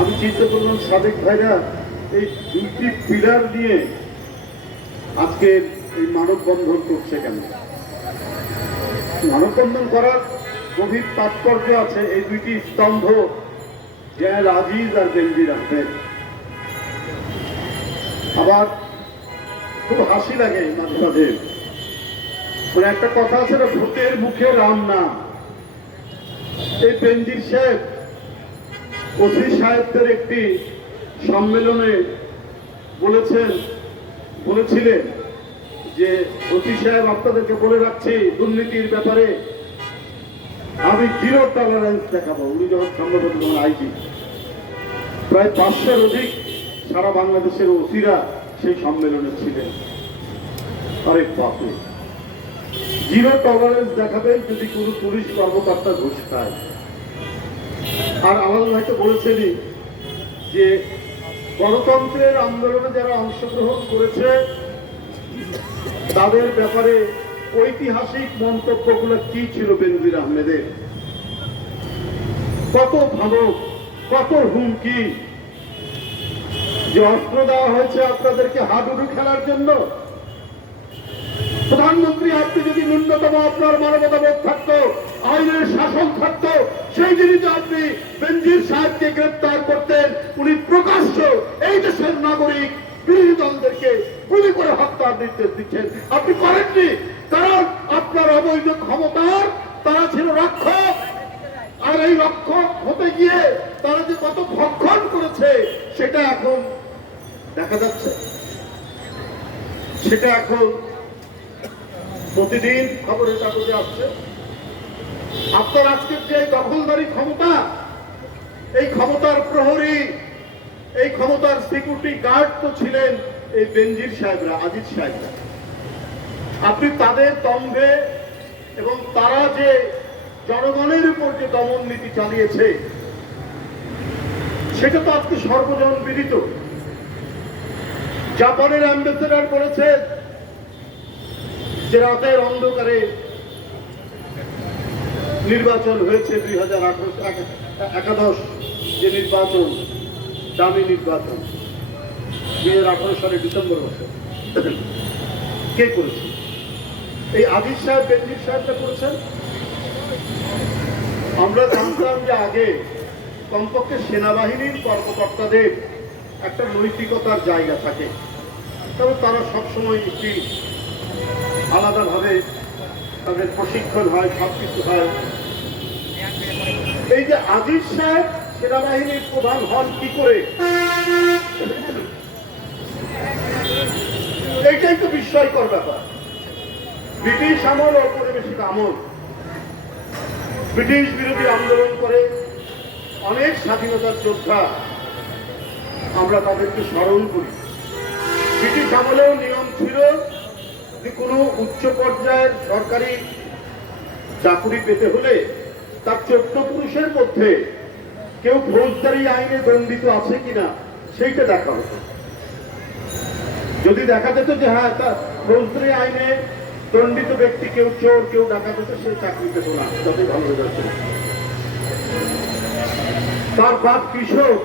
আমি চিন্তা করলাম সাদেক ভাইরা এই দুটি পিলার নিয়ে আজকে এই মানববন্ধন করছে কেন? মানববন্ধন করার গভীর তাৎপর্য আছে। এই দুইটি স্তম্ভ জেনারেল আজিজ আর বেনজির আহমেদ। আবার খুব হাসি লাগে মাঝে মাঝে, মানে একটা কথা আছে না, ভূতের মুখে রাম নাম। এই বেনজির সাহেব ওসি সাহেবদের একটি সম্মেলনে বলেছিলেন যে ওসি সাহেব, আপনাদেরকে বলে রাখছি দুর্নীতির ব্যাপারে আমি 0 টলারেন্স দেখাবো। উনি যখন সম্ভবত আইজি, প্রায় 500-র অধিক সারা বাংলাদেশের ওসিরা সেই সম্মেলনে ছিলেন। আরে বাপরে, 0 টলারেন্স দেখাবেন যদি কোনো পুলিশ কর্মকর্তা ঘুষ খায়। আর আমার হয়তো বলেছেনই যে গণতন্ত্রের আন্দোলনে যারা অংশগ্রহণ করেছে তাদের ব্যাপারে ঐতিহাসিক মন্তব্যগুলো কি ছিল বেনজির আহমেদের। কত ধমক, কত হুমকি, যে অস্ত্র দেওয়া হয়েছে আপনাদেরকে হাডুডু খেলার জন্য। প্রধানমন্ত্রী, আপনি যদি ন্যূনতম আপনার মানবতাবোধ থাকতো, আইনের শাসন থাকতো, সেই জিনিস আপনি বেনজির সাহেবকে গ্রেপ্তার করতেন। উনি প্রকাশ্য এই দেশের নাগরিক বিরোধী দলদেরকে গুলি করে হত্যার নির্দেশ দিচ্ছেন, আপনি করেননি। কারণ আপনার অবৈধ ক্ষমতার তারা ছিল রক্ষক, আর এই রক্ষক হতে গিয়ে তারা যে কত ভক্ষণ করেছে সেটা এখন দেখা যাচ্ছে। সেটা এখন প্রতিদিন খবরের কাগজে আসছে। আপনার আজকের যে দখলদারি ক্ষমতা, এই ক্ষমতার প্রহরী, এই ক্ষমতার সিকিউরিটি গার্ড তো ছিলেন এই বেনজির সাহেবরা, আজিজ সাহেবরা। আপনি তাদের দম্ভে এবং তারা যে জনগণের উপর যে দমন নীতি চালিয়েছে সেটা তো আজকে সর্বজন বিদিত। জাপানের অ্যাম্বাসেডর বলেছে যে রাতের অন্ধকারে নির্বাচন হয়েছে 2011 যে নির্বাচন, দামি নির্বাচন 2018 সালের ডিসেম্বর মাসে। কে করেছে? এই আজিজ সাহেব, বেনজির সাহেবটা করেছেন। আমরা জানতাম যে আগে কমপক্ষে সেনাবাহিনীর কর্মকর্তাদের একটা নৈতিকতার জায়গা থাকে, তবে তারা সবসময় একটি আলাদাভাবে তাদের প্রশিক্ষণ হয়, সবকিছু হয়। এই যে আজিজ সাহেব সেনাবাহিনীর প্রধান হন কি করে, এইটাই তো বিস্ময়কর ব্যাপার। ব্রিটিশ আমল, ঔপনিবেশিক আমল, ব্রিটিশ বিরোধী আন্দোলন করে অনেক স্বাধীনতার যোদ্ধা, আমরা তাদেরকে স্মরণ করি। ব্রিটিশ আমলেও নিয়ম ছিল যে কোনো উচ্চ পর্যায়ের সরকারি চাকুরি পেতে হলে তার 14 পুরুষের মধ্যে কেউ ফৌজদারি আইনে দণ্ডিত আছে কিনা সেইটা দেখা হতো। যদি দেখা যেত যে হ্যাঁ, তার ফৌজদারি আইনে দণ্ডিত ব্যক্তি, কেউ চোর, কেউ ডাকাত হতো, সে চাকরি পেত না, যতই ভালো হয়ে যাচ্ছে। তার বাপ কৃষক,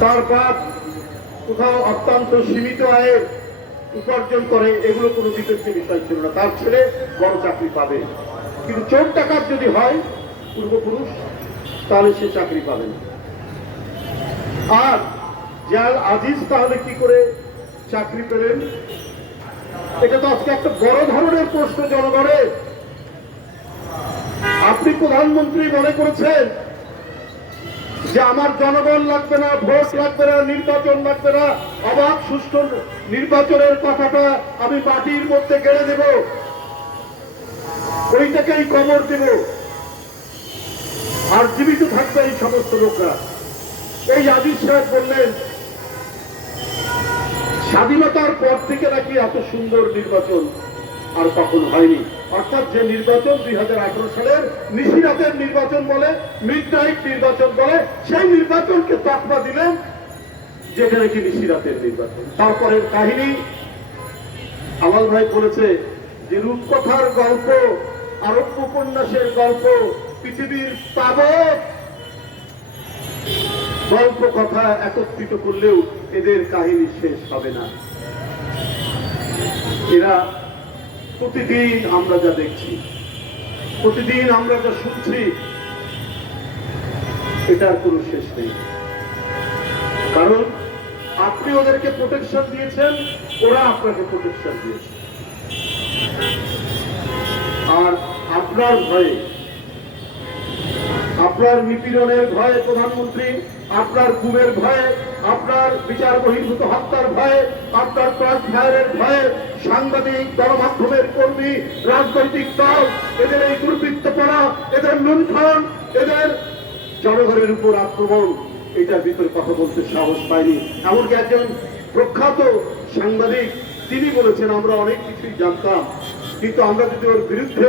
তার বাপ কোথাও অত্যন্ত সীমিত আয়ের উপার্জন করে, এগুলো কোনো বিতর্কের বিষয় ছিল না। তার ছেলে বড় চাকরি পাবে, কিন্তু চোর ডাকাত যদি হয় পূর্বপুরুষ, তাহলে সে চাকরি পাবে না। আর জেনারেল আজিজ তাহলে কি করে চাকরি পেলেন? এটা তো আজকে একটা বড় ধরনের প্রশ্ন জনগণের। আপনি প্রধানমন্ত্রী মনে করেছেন যে আমার জনগণ লাগবে না, ভোট লাগবে না, নির্বাচন লাগবে না, অবাধ সুষ্ঠু নির্বাচনের কথাটা আমি মাটির মধ্যে গেড়ে দেব, ওইটাকেই কবর দেব, আর জীবিত থাকবে এই সমস্ত লোকরা। এই আজিজ সাহেব বললেন স্বাধীনতার পর থেকে নাকি এত সুন্দর নির্বাচন আর কখনো হয়নি। অর্থাৎ যে নির্বাচন 2018 সালের নিশিরাতের নির্বাচন বলে, মিডনাইট নির্বাচন বলে, সেই নির্বাচনকে তকমা দিলেন যেটা নাকি নিশিরাতের নির্বাচন। তারপরের কাহিনী আলাল ভাই বলেছে যে রূপকথার গল্প, আরব্য উপন্যাসের গল্প, পৃথিবীর তাবৎ গল্প কথা একত্রিত করলেও এদের কাহিনী শেষ হবে না। এরা প্রতিদিন আমরা যা দেখছি, প্রতিদিন আমরা যা শুনছি, এটার কোনো শেষ নেই। কারণ আপনি ওদেরকে প্রোটেকশন দিয়েছেন, ওরা আপনাকে প্রোটেকশন দিয়েছে। আর আপনার ভয়ে, আপনার নিপীড়নের ভয়ে প্রধানমন্ত্রী, আপনার গুমের ভয়ে, আপনার বিচার বহির্ভূত হত্যার ভয়ে, আপনার ক্রস ফায়ারের ভয়ে সাংবাদিক, গণমাধ্যমের কর্মী, রাজনৈতিক দল, এদের এই দুর্বৃত্তপনা, এদের লুণ্ঠন, এদের জনগণের উপর আক্রমণ, এটার ভিতরে কথা বলতে সাহস পায়নি। এমনকি একজন প্রখ্যাত সাংবাদিক তিনি বলেছেন, আমরা অনেক কিছুই জানতাম, কিন্তু আমরা যদি ওর বিরুদ্ধে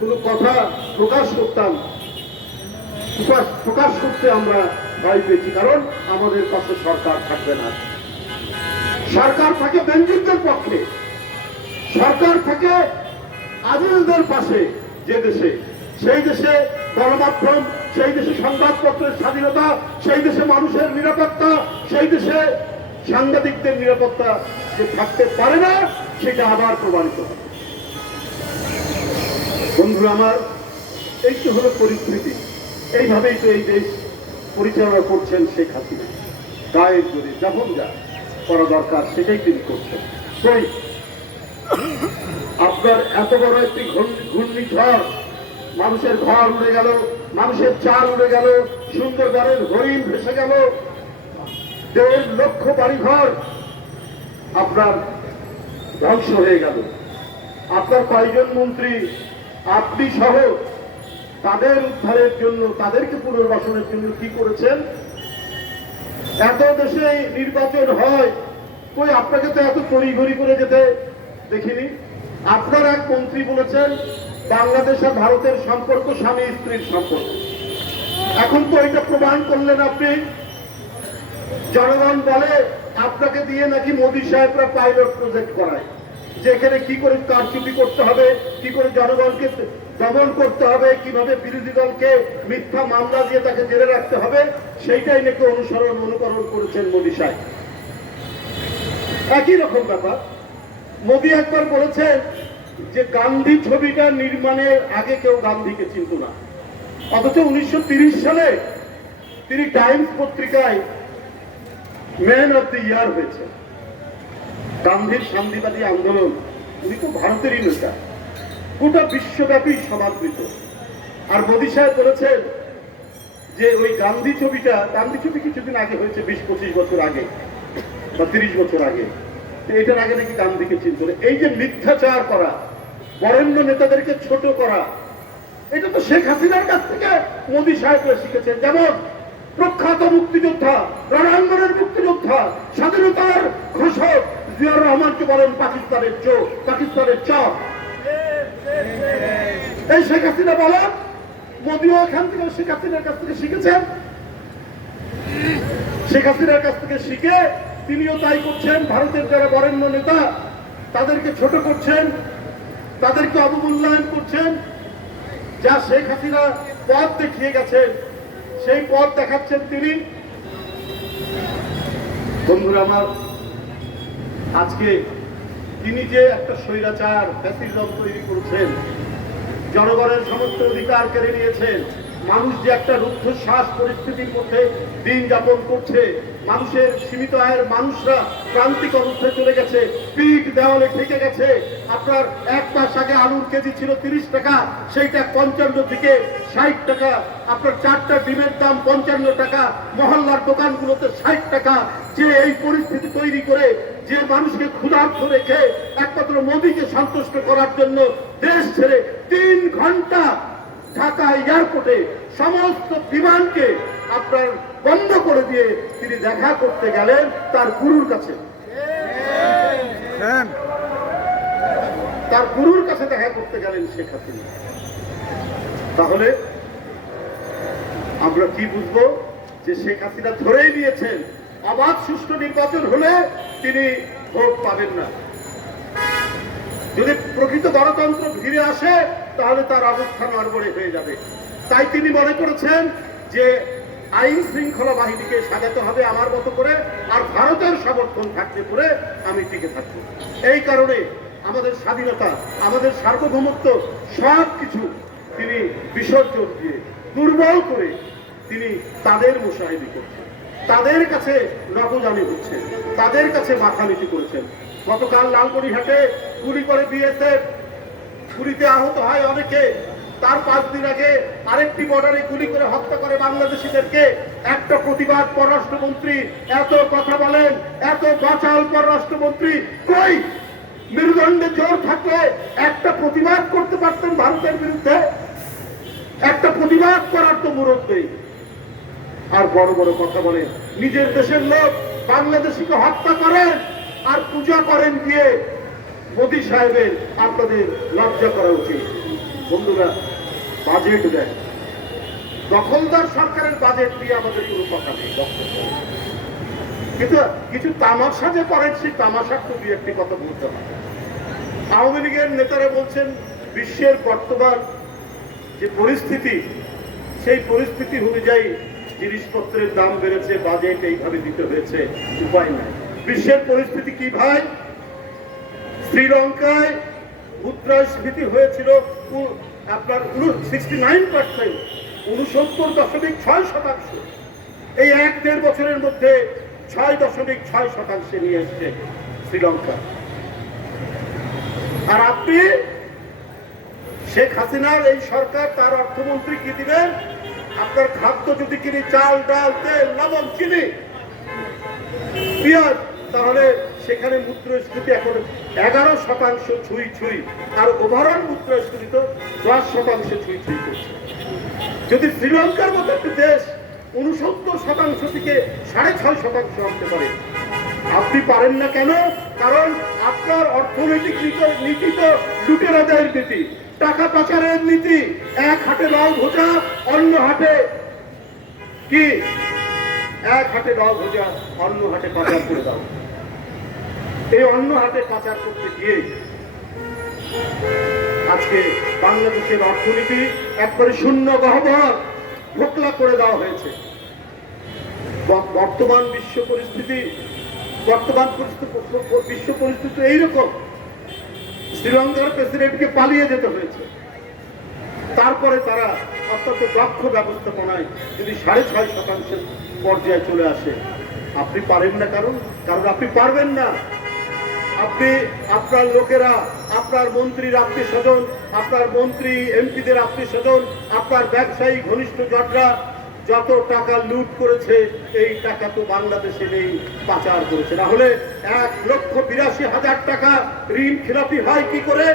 কোনো কথা প্রকাশ করতাম, প্রকাশ করতে আমরা ভয় পেয়েছি, কারণ আমাদের পাশে সরকার থাকবে না। সরকার থাকে বেঞ্জিনদের পক্ষে, সরকার থাকে আদিলদের পাশে। যে দেশে, সেই দেশে গণমাধ্যম, সেই দেশে সংবাদপত্রের স্বাধীনতা, সেই দেশে মানুষের নিরাপত্তা, সেই দেশে সাংবাদিকদের নিরাপত্তা যে থাকতে পারে না, সেটা আবার প্রমাণিত হবে। বন্ধুরা আমার, এই তো হলো পরিস্থিতি। এইভাবেই তো এই দেশ পরিচালনা করছেন শেখ হাসিনা। গায়ের জোরে যখন যা করা দরকার সেটাই তিনি করছেন। আপনার এত বড় একটি ঘূর্ণিঝড়, মানুষের ঘর উড়ে গেল, মানুষের চাল উড়ে গেল, সুন্দরবনের হরিণ ভেসে গেল, 1.5 লক্ষ বাড়িঘর আপনার ধ্বংস হয়ে গেল। আপনার কয়জন মন্ত্রী, আপনি সহ, তাদের উদ্ধারের জন্য, তাদেরকে পুনর্বাসনের জন্য কি করেছেন? এত দেশে নির্বাচন হয়, কই আপনাকে তো এত তড়িঘড়ি করে যেতে দেখিনি। আপনার এক মন্ত্রী বলেছেন বাংলাদেশ আর ভারতের সম্পর্ক স্বামী স্ত্রীর সম্পর্ক। এখন তো এটা প্রমাণ করলেন আপনি। জনগণ বলে আপনাকে দিয়ে নাকি মোদী সাহেবরা পাইলট প্রজেক্ট করায়, যেখানে কি করে কারচুপি করতে হবে, কি করে জনগণকে দমন করতে হবে, কিভাবে বিরোধী দলকে মিথ্যা মামলা দিয়ে তাকে জেলে রাখতে হবে, সেইটাই নাকি অনুকরণ করেছেন মোদী সাহেব। একই রকম ব্যাপার। মোদী একবার বলেছেন যে গান্ধী ছবিটা নির্মাণের আগে কেউ গান্ধীকে চিনত না, অথচ 1930 সালে তিনি টাইমস পত্রিকায় ম্যান অফ দ্য ইয়ার হয়েছে। গান্ধীর শান্তিবাদী আন্দোলন, উনি তো ভারতেরই নেতা, গোটা বিশ্বব্যাপী সমাদৃত। আর মোদী সাহেব বলেছেন যে ওই গান্ধী ছবি কিছুদিন আগে হয়েছে, 20-25 বছর আগে বা 30 বছর আগে, এটার আগে নাকি গান্ধীকে চিনত না। এই যে মিথ্যাচার করা, বরেণ্য নেতাদেরকে ছোট করা, এটা তো শেখ হাসিনার কাছ থেকে মোদী সাহেবরা শিখেছেন। যেমন প্রখ্যাত মুক্তিযোদ্ধা, রণাঙ্গনের মুক্তিযোদ্ধা, স্বাধীনতার ঘোষক জিয়াউর রহমানকে বলেন পাকিস্তানের চোর, পাকিস্তানের চর। এই শেখ হাসিনা বলেন, মোদীও এখান থেকে শেখ হাসিনার কাছ থেকে শিখেছেন। শেখ হাসিনার কাছ থেকে শিখে তিনিও তাই করছেন। ভারতের যারা বরেণ্য নেতা তাদেরকে ছোট করছেন, তাদেরকে অবমূল্যায়ন করছেন। যা শেখ হাসিনা পথ দেখিয়ে গেছেন, সেই পথ দেখাচ্ছেন তিনি। বন্ধুরা আমার, আজকে তিনি যে একটা স্বৈরাচার ফ্যাসিজম তৈরি করেছেন, জনগণের সমস্ত অধিকার কেড়ে নিয়েছেন, মানুষ যে একটা রুদ্ধশ্বাস পরিস্থিতির মধ্যে দিন যাপন করছে, মানুষের সীমিত আয়ের মানুষরা প্রান্তিক অবস্থায় চলে গেছে, পিঠ দেওয়ালে ঠেকে গেছে। আপনার 1 মাস আগে আলুর কেজি ছিল 30 টাকা, সেইটা 55 থেকে 60 টাকা। আপনার 4টা ডিমের দাম 55 টাকা, মহল্লার দোকানগুলোতে 60 টাকা। যে এই পরিস্থিতি তৈরি করে, যে মানুষকে ক্ষুধার্ত রেখে একমাত্র মোদীকে সন্তুষ্ট করার জন্য দেশ ছেড়ে 3 ঘন্টা ঢাকা এয়ারপোর্টে সমস্ত বিমানকে আপনার বন্ধ করে দিয়ে তিনি দেখা করতে গেলেন তার গুরুর কাছে। তার গুরুর কাছে দেখা করতে গেলেন শেখ হাসিনা। তাহলে আমরা কি বুঝবো? যে শেখ হাসিনা ধরেই নিয়েছেন অবাধ সুষ্ঠু নির্বাচন হলে তিনি ভোট পাবেন না। যদি প্রকৃত গণতন্ত্র ফিরে আসে তাহলে তার অবস্থান নড়বড়ে হয়ে যাবে। তাই তিনি মনে করেছেন যে আইন শৃঙ্খলা বাহিনীকে সাজাতে হবে আমার মতো করে, আর ভারতের সমর্থন থাকতে করে আমি টিকে থাকবো। এই কারণে আমাদের স্বাধীনতা, আমাদের সার্বভৌমত্ব সব কিছু তিনি বিসর্জন দিয়ে দুর্বল করে তিনি তাদের মুশাহিদি করছেন, তাদের কাছে নতজানি হচ্ছে, তাদের কাছে মাথা নিচু করেছেন। গতকাল লালমনিরহাটে গুলি করে বিএসএফ, গুলিতে আহত হয় অনেকে। তার 5 দিন আগে আরেকটি বর্ডারে গুলি করে হত্যা করে বাংলাদেশিদেরকে। একটা প্রতিবাদ পররাষ্ট্রমন্ত্রী এত কথা বলেন, এত বাচাল পররাষ্ট্রমন্ত্রী কই? মেরুদণ্ডে জোর থাকলে একটা প্রতিবাদ করতে পারতেন ভারতের বিরুদ্ধে, একটা প্রতিবাদ করার তো মুরত নেই। আর বড় বড় কথা বলেন, নিজের দেশের লোক বাংলাদেশিকে হত্যা করেন আর পূজা করেন গিয়ে মোদী সাহেবের। আপনাদের লজ্জা করা উচিত। বন্ধুরা, বাজেট দেন, দখলদার সরকারের বাজেট দিয়ে আমাদের কোনো কথা নেই, কিন্তু কিছু তামাশা যে করেন সেই তামাশার তো দুই একটি কথা বলতে হবে। আওয়ামী লীগের নেতারা বলছেন বিশ্বের বর্তমান যে পরিস্থিতি, সেই পরিস্থিতি অনুযায়ী জিনিসপত্রের দাম বেড়েছে, বাজেট এইভাবে দিতে হয়েছে, উপায় নাই। বিশ্বের পরিস্থিতি কি ভাই? শ্রীলঙ্কায় মুদ্রাস্ফীতি হয়েছিল আপনার 69%, 69.6%। এই 1-1.5 বছরের মধ্যে 6.6% নিয়ে এসছে শ্রীলঙ্কা। আর আপনি শেখ হাসিনার এই সরকার, তার অর্থমন্ত্রী কি দিবেন? আপনার খাদ্য যদি কিনি, চাল, ডাল, তেল, লবণ, চিনি, পেঁয়াজ, তাহলে সেখানে মুদ্রাস্ফীতি এখন 11% ছুঁই ছুঁই, আর ওভারঅল মুদ্রাস্ফীতি তো 10% ছুঁই ছুঁই করছে। যদি শ্রীলঙ্কার মতো একটি দেশ 69% থেকে 6.5% আনতে পারে, আপনি পারেন না কেন? কারণ আপনার অর্থনৈতিক নীতি তো লুটেরাদের নীতি, টাকা পাচারের নীতি। এক হাটে লাউ ভোজা, অন্য হাটে কি? এক হাটে লাউ ভোজা, অন্য হাটে পাচার করে দাও। এই অন্য হাটে পাচার করতে গিয়ে আজকে বাংলাদেশের অর্থনীতি একবারে শূন্য গহ্বর, ভোকলা করে দেওয়া হয়েছে। বর্তমান বিশ্ব পরিস্থিতি এইরকম। শ্রীলঙ্কার প্রেসিডেন্টকে পালিয়ে যেতে হয়েছে। তারপরে তারা অত্যন্ত দক্ষ ব্যবস্থাপনায় যদি 6.5% পর্যায়ে চলে আসে। আপনি পারেন না, কারণ আপনি পারবেন না। আপনি, আপনার লোকেরা, আপনার মন্ত্রীর আত্মীয় স্বজন, আপনার মন্ত্রী এমপিদের আত্মীয় স্বজন, আপনার ব্যবসায়ী ঘনিষ্ঠ জটরা যত টাকা লুট করেছে, এই টাকা তো বাংলাদেশে নেই, পাচার করেছে। না হলে 1,82,000 টাকা ঋণ খেলাপি হয় কি করে?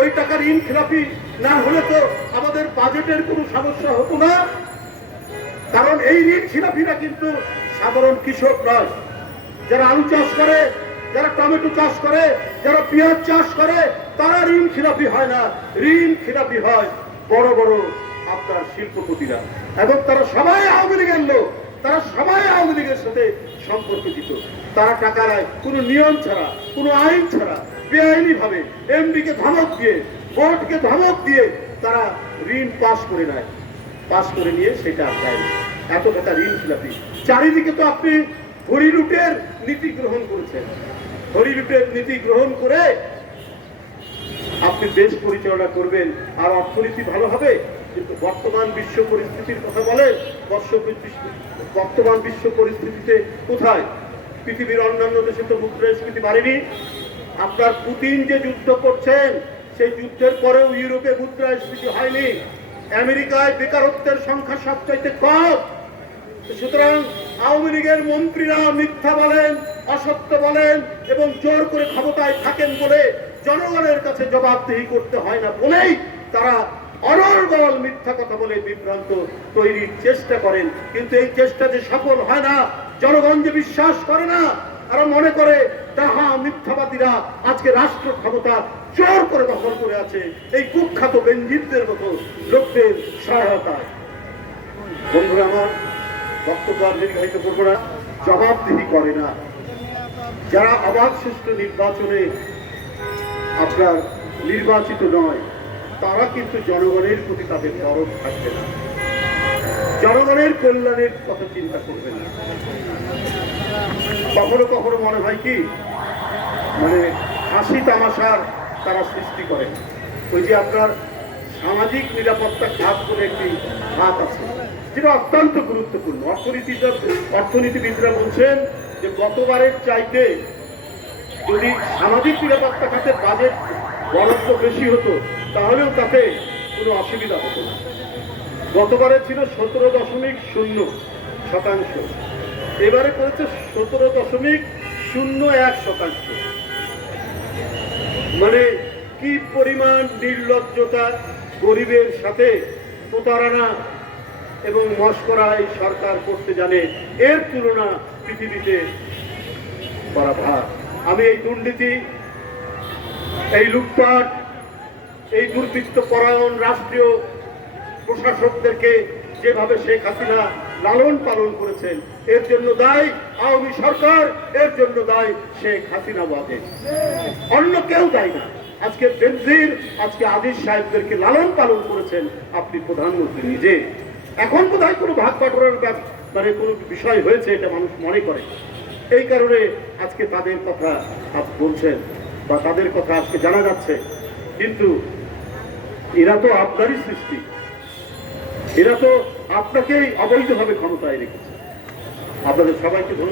ওই টাকা ঋণ খেলাপি না হলে তো আমাদের বাজেটের কোনো সমস্যা হতো না। কারণ এই ঋণ খেলাপিরা কিন্তু সাধারণ কৃষক নয়। যারা আলু চাষ করে, যারা টমেটো চাষ করে, যারা পেঁয়াজ চাষ করে, তারা ঋণ খেলাপি হয় না। ঋণ খেলাপি হয় বড় বড় আপনার শিল্পপতিরা, এবং তারা সবাই আওয়ামী লীগের লোক, তারা সবাই আওয়ামী লীগের সাথে সম্পর্কিত। তারা টাকা নেয় কোনো নিয়ম ছাড়া, কোনো আইন ছাড়া, বেআইনি ভাবে এমডিকে ধমক দিয়ে, বোর্ডকে ধমক দিয়ে তারা ঋণ পাশ করে নেয়। পাশ করে নিয়ে সেটা দেয়। এত টাকা ঋণ খেলাপি। চারিদিকে তো আপনি হরিলুটের নীতি গ্রহণ করেছেন। হরিলুটের নীতি গ্রহণ করে আপনি দেশ পরিচালনা করবেন, আর অর্থনীতি ভালো হবে। কিন্তু বর্তমান বিশ্ব পরিস্থিতির কথা বলেন, বর্তমান বিশ্ব পরিস্থিতিতে কোথায়? পৃথিবীর অন্যান্য দেশে তো মুদ্রাস্ফীতি বাড়েনি। আপনার পুতিন যে যুদ্ধ করছেন, সেই যুদ্ধের পরেও ইউরোপে মুদ্রাস্ফীতি হয়নি। আমেরিকায় বেকারত্বের সংখ্যা সবচাইতে কম। সুতরাং আওয়ামী লীগের মন্ত্রীরা মিথ্যা বলেন, অসত্য বলেন, এবং জোর করে ক্ষমতায় থাকেন বলে জনগণের কাছে জবাবদিহি করতে হয় না বলেই তারা অনর্গল মিথ্যা কথা বলে বিভ্রান্ত তৈরির চেষ্টা করেন। কিন্তু এই চেষ্টা যে সফল হয় না, জনগণ যে বিশ্বাস করে না, আর মনে করে তাহা মিথ্যাবাদীরা আজকে রাষ্ট্র ক্ষমতা জোর করে দখল করে আছে এই কুখ্যাত বেঞ্জিতদের মতো লোকদের সহায়তায়। বন্ধুরা আমার, বক্তব্য আর দীর্ঘায়িত করবো না। জবাবদিহি করে না যারা অবাধ সুষ্ঠু নির্বাচনে আপনার নির্বাচিত নয়, তারা কিন্তু জনগণের প্রতি তাদের দরদ থাকবে না। জনগণের কল্যাণের কথা চিন্তা করবেন না। কখনো কখনো মনে হয় কি, মানে হাসি তামাশার তারা সৃষ্টি করে। ওই যে আপনার সামাজিক নিরাপত্তা খাত বলে একটি খাত আছে, যেটা অত্যন্ত গুরুত্বপূর্ণ। অর্থনীতিবিদরা বলছেন যে গতবারের চাইতে যদি সামাজিক নিরাপত্তা খাতের বাজেট বরাদ্দ বেশি হতো তাহলেও তাতে কোনো অসুবিধা হতো না। গতবারে ছিল 17.0%, এবারে করেছে 17.01%। মানে কি পরিমাণ নির্লজ্জতা, গরিবের সাথে প্রতারণা এবং মস্করা এই সরকার করতে জানে, এর তুলনা পৃথিবীতে করা ভার। আমি এই দুর্নীতি, এই লুটপাট, এই দুর্বৃত্ত পরায়ণ রাষ্ট্রীয় প্রশাসকদেরকে যেভাবে শেখ হাসিনা লালন পালন করেছেন, এর জন্য দায়ী আওয়ামী সরকার, এর জন্য দায়ী শেখ হাসিনা বাদে, অন্য কেউ দায়ী না। আজকে বেনজির, আজকে আদিস সাহেবদেরকে লালন পালন করেছেন আপনি প্রধানমন্ত্রী নিজে। এখন বোধহয় কোনো ভাগ বাটোয়ারার মানে কোনো বিষয় হয়েছে এটা মানুষ মনে করে, এই কারণে আজকে তাদের কথা আপনি বলছেন বা তাদের কথা আজকে জানা যাচ্ছে। কিন্তু এরা তো আপনারই সৃষ্টি, এরা তো আপনাকেই অবৈধভাবে ক্ষমতায় রেখেছে। আপনাদের সবাইকে